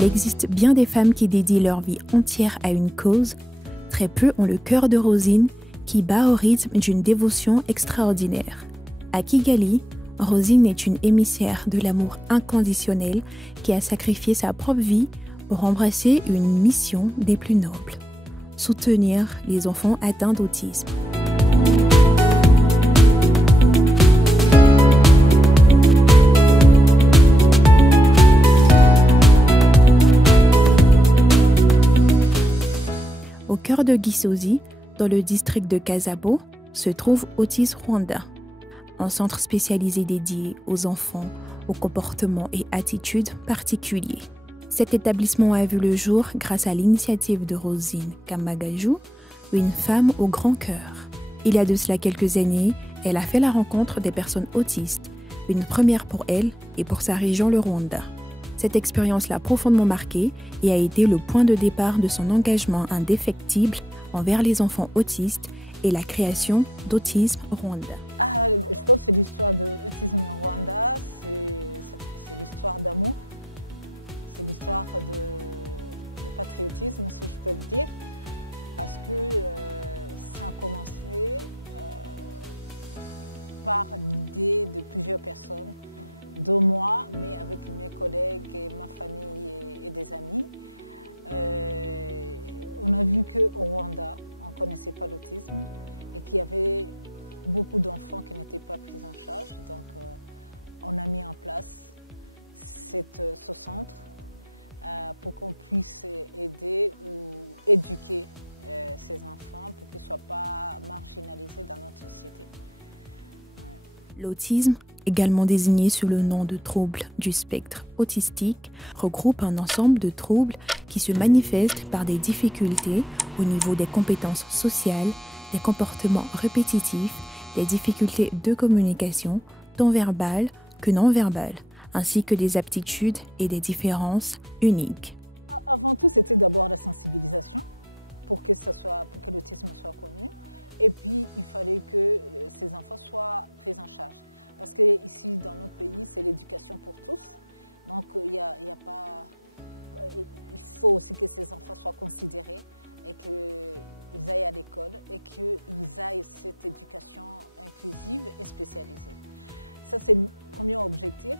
S'il existe bien des femmes qui dédient leur vie entière à une cause, très peu ont le cœur de Rosine qui bat au rythme d'une dévotion extraordinaire. À Kigali, Rosine est une émissaire de l'amour inconditionnel qui a sacrifié sa propre vie pour embrasser une mission des plus nobles: soutenir les enfants atteints d'autisme. Au cœur de Gisozi, dans le district de Kasabo, se trouve Autisme Rwanda, un centre spécialisé dédié aux enfants, aux comportements et attitudes particuliers. Cet établissement a vu le jour grâce à l'initiative de Rosine Kamagaju, une femme au grand cœur. Il y a de cela quelques années, elle a fait la rencontre des personnes autistes, une première pour elle et pour sa région, le Rwanda. Cette expérience l'a profondément marquée et a été le point de départ de son engagement indéfectible envers les enfants autistes et la création d'Autisme Rwanda. Je pense que l'histoire de l'autisme Rwanda, c'est l'histoire d'amour, c'est l'histoire de patriotisme, si je peux le dire, parce que ça a commencé par l'idée de plusieurs personnes, de moi, mais avec mes collègues et ma famille et des amis. On a vu qu'au Rwanda, on ne connaissait pas l'autisme et qu'il y avait beaucoup d'enfants qui n'étaient pas pris en charge. Donc, on a mis en place ce centre pour qu'on puisse aider ou éduquer ces enfants pour qu'ils ne soient pas marginalisés dans notre société. Ouais. L'autisme, également désigné sous le nom de trouble du spectre autistique, regroupe un ensemble de troubles qui se manifestent par des difficultés au niveau des compétences sociales, des comportements répétitifs, des difficultés de communication, tant verbales que non verbales, ainsi que des aptitudes et des différences uniques. Avant tout, c'était d'abord la sensibilisation pour que l'autisme soit connu. Et puis, il fallait que ces enfants soient pris en charge. Parce qu'ici, dans notre pays, c'est l'éducation pour tous. Donc, il faut aussi que ces enfants soient considérés et qu'ils aillent à l'école et qu'ils aillent cette éducation inclusive et spécialisée. Ça, c'est le premier objectif.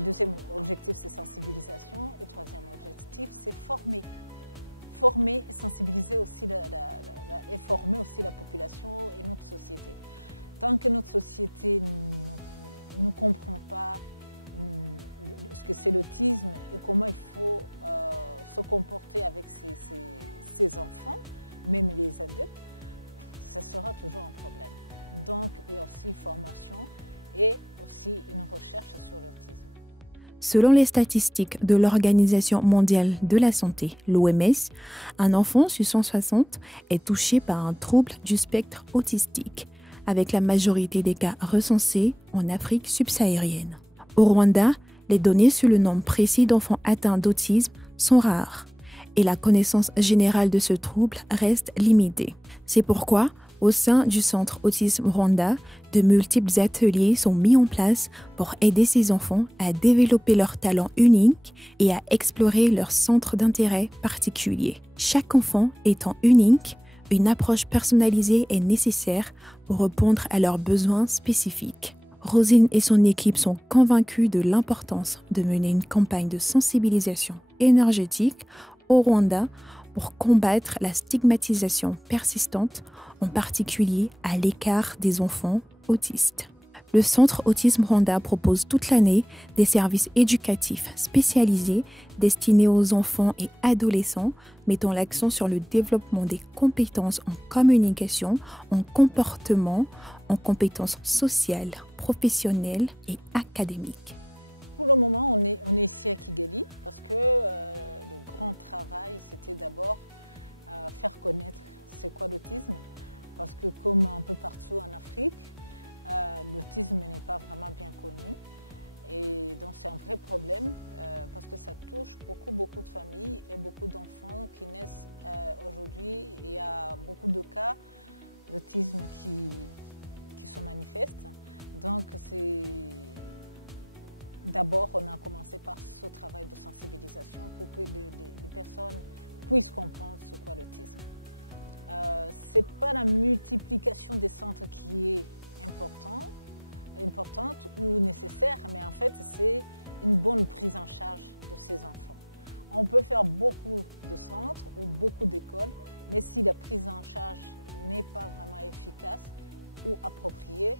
Deuxième objectif, c'est sensibilisation. Et troisième objectif, c'est former. Former et sensibiliser aussi et former aussi la population et notre société. Tant que notre société ne comprend pas ce que c'est l'autisme et comment il faut se comporter avec ces enfants, même les adultes, ça sera toujours un problème. Donc, il y a aussi formation et aussi une recherche sur l'autisme. Selon les statistiques de l'Organisation mondiale de la santé, l'OMS, un enfant sur 160 est touché par un trouble du spectre autistique, avec la majorité des cas recensés en Afrique subsaharienne. Au Rwanda, les données sur le nombre précis d'enfants atteints d'autisme sont rares et la connaissance générale de ce trouble reste limitée. C'est pourquoi, au sein du Centre Autisme Rwanda, de multiples ateliers sont mis en place pour aider ces enfants à développer leurs talents uniques et à explorer leurs centres d'intérêt particuliers. Chaque enfant étant unique, une approche personnalisée est nécessaire pour répondre à leurs besoins spécifiques. Rosine et son équipe sont convaincus de l'importance de mener une campagne de sensibilisation énergétique au Rwanda pour combattre la stigmatisation persistante, en particulier à l'écart des enfants autistes. Le Centre Autisme Rwanda propose toute l'année des services éducatifs spécialisés destinés aux enfants et adolescents, mettant l'accent sur le développement des compétences en communication, en comportement, en compétences sociales, professionnelles et académiques. Pour le moment, on est ici à Kigali parce que le grand travail, c'était d'abord faire connaître c'est quoi l'autisme. Parce que comme un peu partout en Afrique, l'autisme n'est pas vraiment bien connu. Et donc c'est un vrai problème parce que ça touche beaucoup de familles et beaucoup d'enfants qui naissent aujourd'hui. Il y a beaucoup de cas d'autisme qui se manifestent. Donc d'abord, on a commencé par ce travail de sensibilisation pour que les personnes puissent comprendre ce qu'est l'autisme. Ce n'est pas la multiplication des centres qui est importante ou nécessaire, mais en fait, c'est une bonne prise en charge de ces enfants. On peut faire beaucoup de centres ou beaucoup d'écoles, mais si la prise en charge n'est pas vraiment efficace ou appropriée,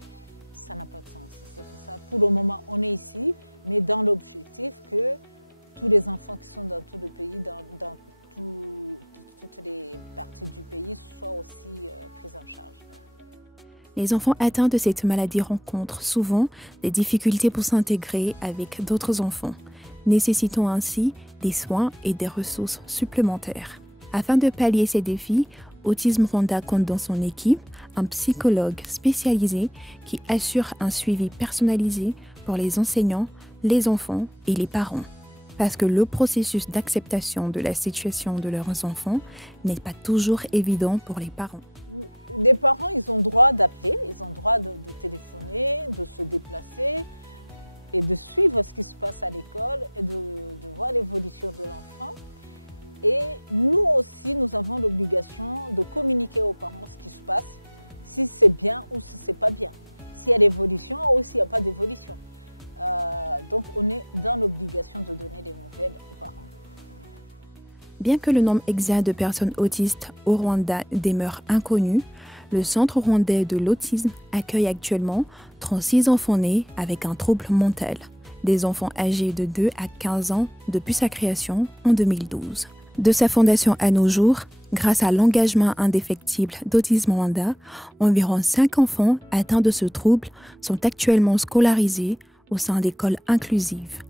ça n'a pas de sens. C'est pour ça, pour le moment, on est ici, mais dans l'objectif que tous les enfants qui sont dans tout le pays, dans toutes les parties du pays, soient aussi pris en charge. Les enfants atteints de cette maladie rencontrent souvent des difficultés pour s'intégrer avec d'autres enfants, nécessitant ainsi des soins et des ressources supplémentaires. Afin de pallier ces défis, Autisme Rwanda compte dans son équipe un psychologue spécialisé qui assure un suivi personnalisé pour les enseignants, les enfants et les parents. Parce que le processus d'acceptation de la situation de leurs enfants n'est pas toujours évident pour les parents. Les parents, ils ont droit d'appeler, ils ont droit de téléphoner, de se déplacer et de suivre ce qui se passe à l'école et de voir l'évolution de l'enfant. Et nous aussi, nous avons l'obligation de communiquer aux parents ce qui se passe, si c'est bien ou si ce n'est pas bien, s'il y a l'évolution ou s'il n'y a pas d'évolution. Donc on est dans l'obligation de donner des nouvelles aux parents. Bien que le nombre exact de personnes autistes au Rwanda demeure inconnu, le Centre rwandais de l'autisme accueille actuellement 36 enfants nés avec un trouble mental, des enfants âgés de 2 à 15 ans depuis sa création en 2012. De sa fondation à nos jours, grâce à l'engagement indéfectible d'Autisme Rwanda, environ 5 enfants atteints de ce trouble sont actuellement scolarisés au sein d'écoles inclusives.